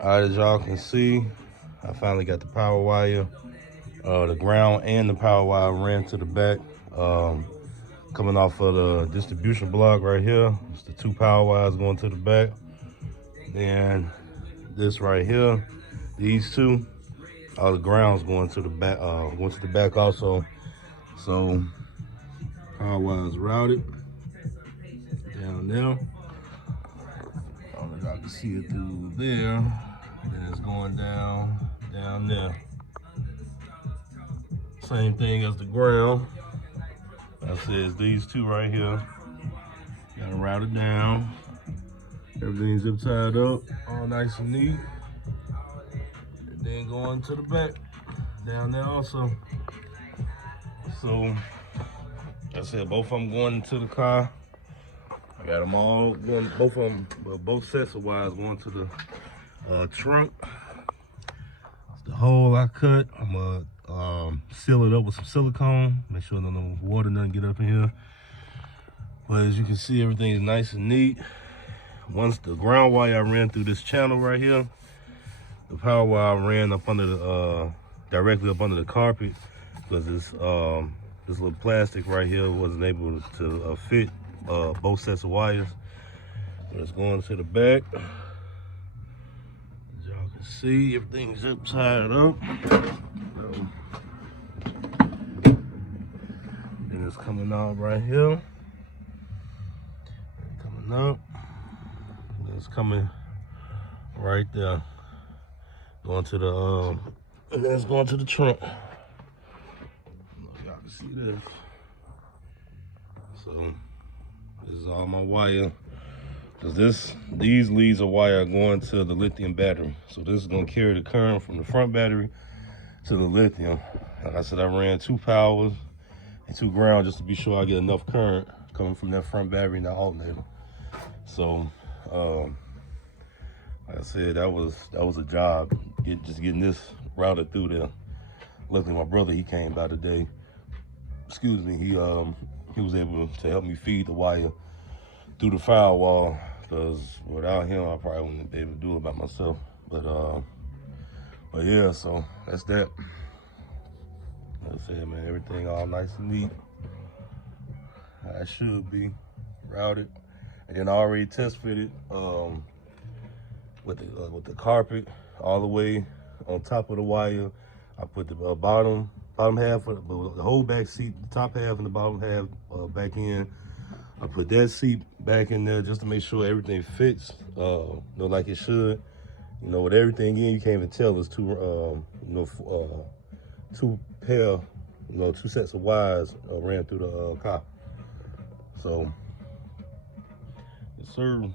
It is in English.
All right, as y'all can see, I finally got the power wire. The ground and the power wire ran to the back. Coming off of the distribution block right here. It's the 2 power wires going to the back. Then this right here, these 2, all the ground's going to the back, also. So power wires routed down there. I don't know if y'all can see it through there. And it's going down there. Same thing as the ground. That says these 2 right here. Gotta route it down. Everything's zip tied up, all nice and neat. And then going to the back, down there also. So, like I said, both of them going into the car. I got them all going, both sets of wires going to the trunk. That's the hole I cut. I'm gonna seal it up with some silicone. Make sure no water doesn't get up in here. But as you can see, everything is nice and neat. Once the ground wire I ran through this channel right here, the power wire ran up under the directly up under the carpet, because this little plastic right here wasn't able to fit both sets of wires. But it's going to the back. As y'all can see, everything's zip tied up. And it's coming out right here. Coming up. It's coming right there. Going to the and then it's going to the trunk. I don't know if y'all can see this. So this is all my wire. Cause these leads of wire are going to the lithium battery. So this is gonna carry the current from the front battery to the lithium. Like I said, I ran 2 powers and 2 ground just to be sure I get enough current coming from that front battery and that alternator. So like I said, that was a job, just getting this routed through there. Luckily, my brother, he came by today. Excuse me, he was able to help me feed the wire through the firewall, because without him, I probably wouldn't be able to do it by myself. But yeah, so that's that. Like I said, man, everything all nice and neat. I should be routed, and then I already test fitted with the carpet all the way on top of the wire. I put the bottom half of the whole back seat, the top half and the bottom half back in. I put that seat back in there just to make sure everything fits, like it should. You know, with everything in, you can't even tell there's 2 pair, 2 sets of wires ran through the car. So, yes, sir.